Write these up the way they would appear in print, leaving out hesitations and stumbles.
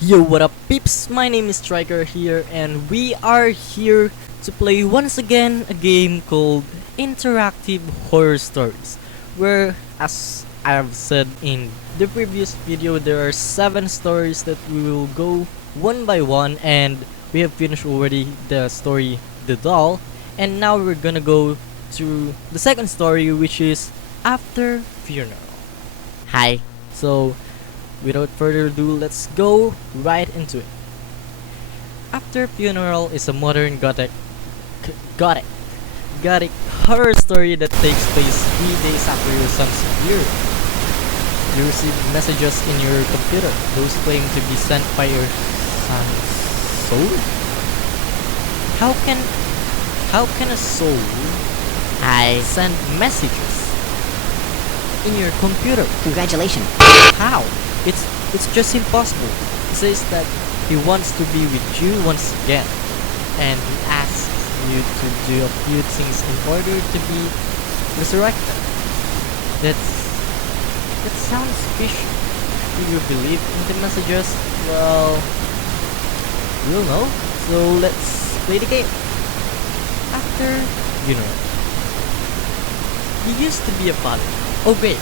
Yo, what up, peeps? My name is Striker here, and we are here to play once again a game called Interactive Horror Stories, where, as I've said in the previous video, there are 7 stories that we will go one by one, and we have finished already the story The Doll, and now we're gonna go to the second story, which is After Funeral. Hi. So, without further ado, let's go right into it. After Funeral is a modern gothic, gothic horror story that takes place 3 days after your son's funeral. You receive messages in your computer, those claim to be sent by your son's soul. How can a soul send messages in your computer? Congratulations. How? It's just impossible. He says that he wants to be with you once again, and he asks you to do a few things in order to be resurrected. That sounds fishy. Do you believe in the messages? Well, we'll know. So let's play the game. After he used to be a father. Oh great,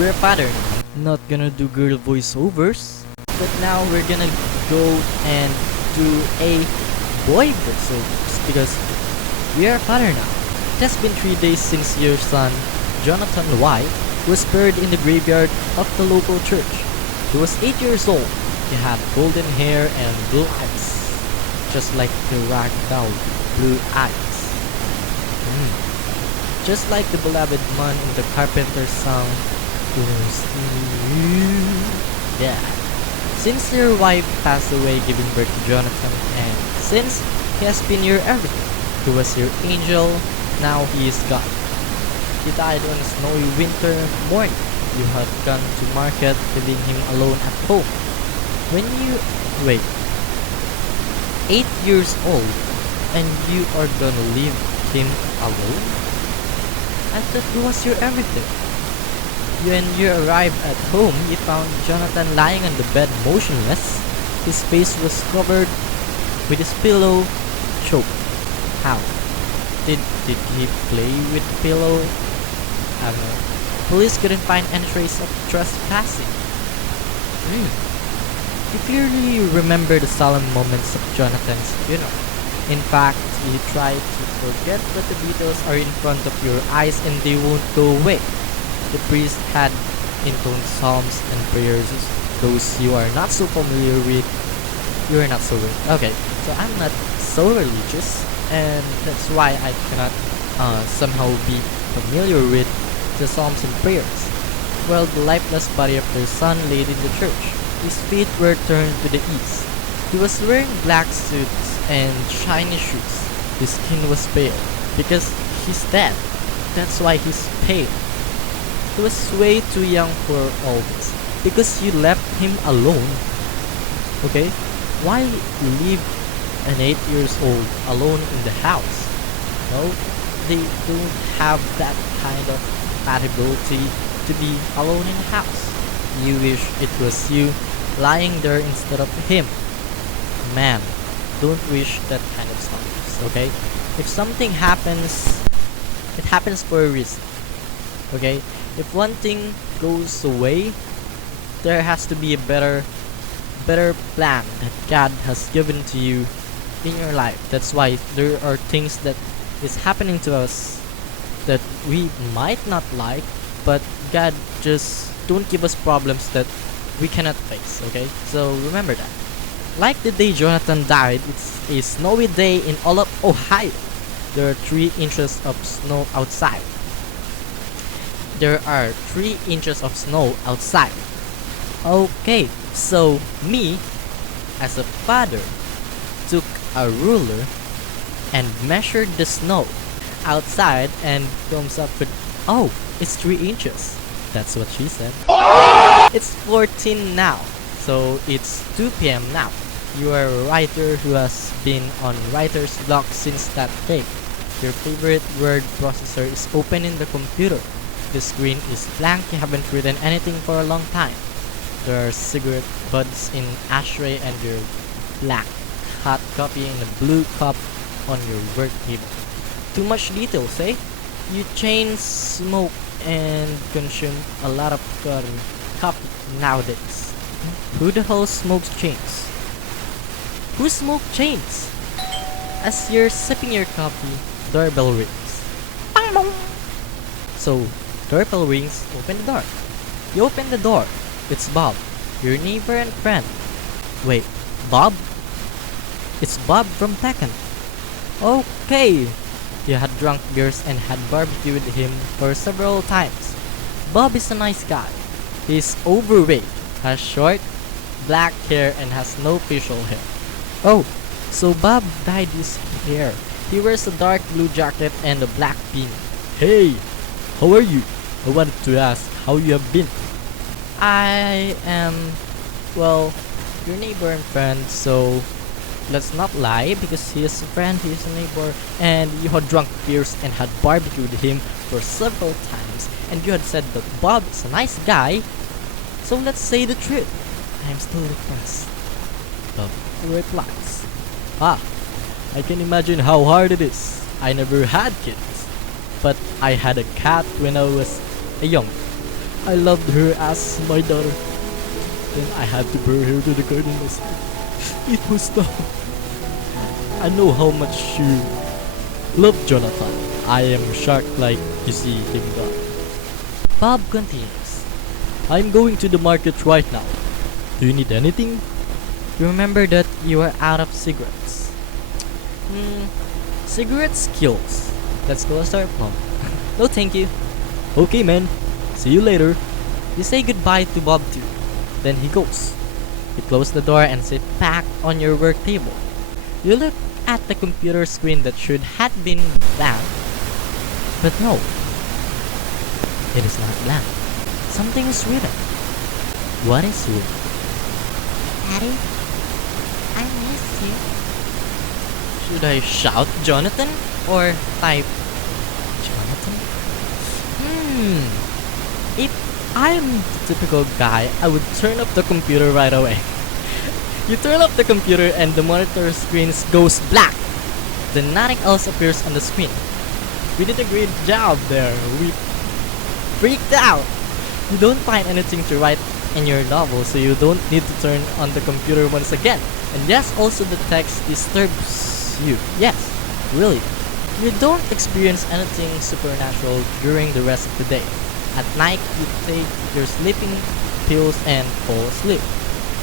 we're a father now. Not gonna do girl voiceovers, but now we're gonna go and do a boy voiceovers because we are a father now. It has been 3 days since your son, Jonathan White, was buried in the graveyard of the local church. He was 8 years old. He had golden hair and blue eyes, just like the ragdoll blue eyes. Just like the beloved man in the Carpenter's song, yeah. Since your wife passed away giving birth to Jonathan, and since he has been your everything, he was your angel, now he is gone. He died on a snowy winter morning. You had gone to market, leaving him alone at home. When you 8 years old, and you are gonna leave him alone? I thought he was your everything. When you arrived at home, you found Jonathan lying on the bed motionless. His face was covered with his pillow choked. How? Did he play with the pillow? I don't know. Police couldn't find any trace of trespassing. You clearly remember the solemn moments of Jonathan's funeral. In fact, you try to forget, but the details are in front of your eyes and they won't go away. The priest had intoned psalms and prayers, those you are not so familiar with. You are not so okay. So I'm not so religious, and that's why I cannot somehow be familiar with the psalms and prayers. Well, the lifeless body of their son laid in the church. His feet were turned to the east. He was wearing black suits and shiny shoes. His skin was pale because he's dead. That's why he's pale. He was way too young for all this because you left him alone. Okay? Why leave an 8 years old alone in the house? No, they don't have that kind of compatibility to be alone in the house. You wish it was you lying there instead of him. Man, don't wish that kind of stuff, okay? If something happens, it happens for a reason, okay? If one thing goes away, there has to be a better plan that God has given to you in your life. That's why there are things that is happening to us that we might not like, but God just don't give us problems that we cannot face, okay? So remember that. Like the day Jonathan died, it's a snowy day in all of Ohio. There are 3 inches of snow outside. There are 3 inches of snow outside. Okay, so me, as a father, took a ruler and measured the snow outside and comes up with, oh, it's 3 inches. That's what she said. It's 14 now, so it's 2 p.m. now. You are a writer who has been on writer's block since that day. Your favorite word processor is open in the computer. The screen is blank, you haven't written anything for a long time. There are cigarette butts in ashtray and your black hot coffee in a blue cup on your work table. Too much details, eh? You chain smoke and consume a lot of coffee nowadays. Who the hell smokes chains? Who smokes chains? As you're sipping your coffee, doorbell rings. Bang bong! So, doorbell rings, open the door. You open the door. It's Bob, your neighbor and friend. Wait, Bob? It's Bob from Tekken. Okay. You had drunk beers and had barbecue with him for several times. Bob is a nice guy. He's overweight, has short, black hair and has no facial hair. Oh, so Bob dyed his hair. He wears a dark blue jacket and a black beanie. Hey, how are you? I wanted to ask how you have been. I am, well, your neighbor and friend, so let's not lie because he is a friend, he is a neighbor, and you had drunk beers and had barbecued him for several times, and you had said that Bob is a nice guy, so let's say the truth. I am still depressed. Bob replies, I can imagine how hard it is. I never had kids, but I had a cat when I was a young. I loved her as my daughter. Then I had to burn her to the garden myself. It was tough. I know how much you love Jonathan. I am shocked like you see him die. Bob continues. I'm going to the market right now. Do you need anything? Remember that you are out of cigarettes. Cigarettes kills. Let's go start plum. No thank you. Okay man. See you later. You say goodbye to Bob too. Then he goes. You close the door and sit back on your work table. You look at the computer screen that should have been blank. But no. It is not blank. Something is written. What is written? Daddy, I miss you. Should I shout Jonathan or type Jonathan? If I'm the typical guy, I would turn up the computer right away. You turn up the computer and the monitor screen goes black. Then nothing else appears on the screen. We did a great job there. We freaked out. You don't find anything to write in your novel, so you don't need to turn on the computer once again. And yes, also the text disturbs you. Yes, really. You don't experience anything supernatural during the rest of the day. At night, you take your sleeping pills and fall asleep.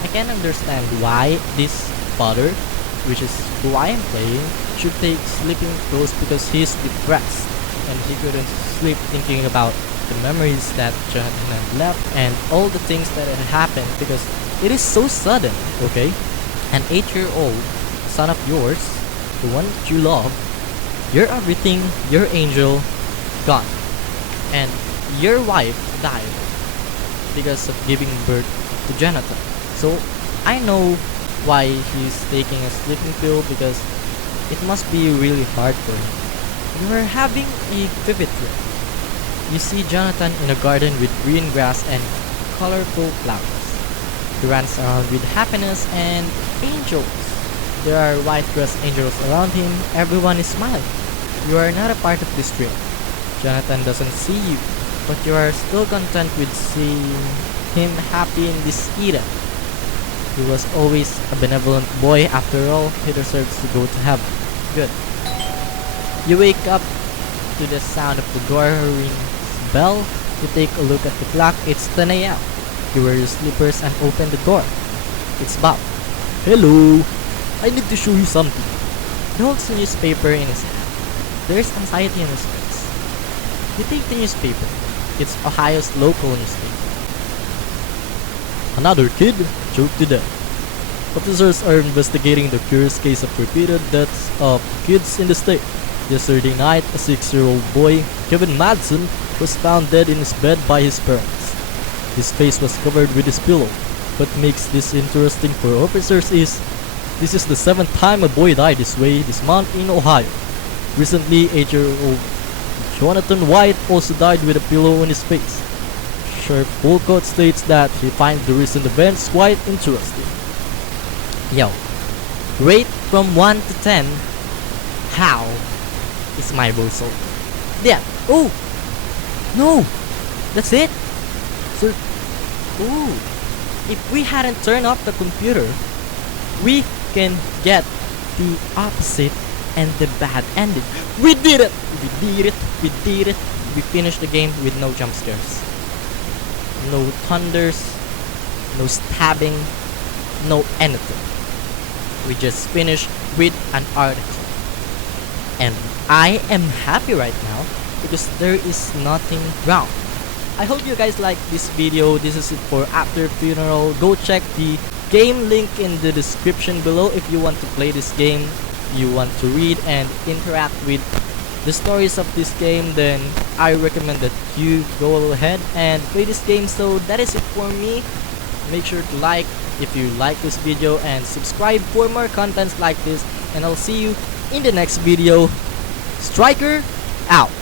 I can understand why this father, which is who I am playing, should take sleeping pills because he's depressed and he couldn't sleep thinking about the memories that Jonathan had left and all the things that had happened because it is so sudden, okay? An 8-year-old son of yours, the one that you love, you're everything, your angel, gone. And your wife died because of giving birth to Jonathan. So I know why he's taking a sleeping pill because it must be really hard for him. You are having a vivid dream. You see Jonathan in a garden with green grass and colorful flowers. He runs around with happiness and angels. There are white dressed angels around him. Everyone is smiling. You are not a part of this dream. Jonathan doesn't see you, but you are still content with seeing him happy in this Eden. He was always a benevolent boy. After all, he deserves to go to heaven. Good. You wake up to the sound of the door ring's bell. You take a look at the clock. It's 10 a.m. You wear your slippers and open the door. It's Bob. Hello. I need to show you something. He holds a newspaper in his hand. There is anxiety in his face. You take the newspaper. It's Ohio's local newspaper. Another kid choked to death. Officers are investigating the curious case of repeated deaths of kids in the state. Yesterday night, a 6-year-old boy, Kevin Madsen, was found dead in his bed by his parents. His face was covered with his pillow. What makes this interesting for officers is this is the 7th time a boy died this way this month in Ohio. Recently, 8-year-old Jonathan White also died with a pillow on his face. publisher Full Coat states that he finds the recent events quite interesting. Yo, rate from 1 to 10. How is my boso? Yeah. Oh, no, that's it. So, ooh, if we hadn't turned off the computer, we can get the opposite and the bad ending. We did it! We did it! We did it! We finished the game with no jump scares. No thunders, no stabbing, no anything. We just finished with an article. And I am happy right now because there is nothing wrong. I hope you guys like this video. This is it for After Funeral. Go check the game link in the description below if you want to play this game, you want to read and interact with the stories of this game, then I recommend that you go ahead and play this game. So that is it for me. Make sure to like if you like this video and subscribe for more contents like this, and I'll see you in the next video. Striker out.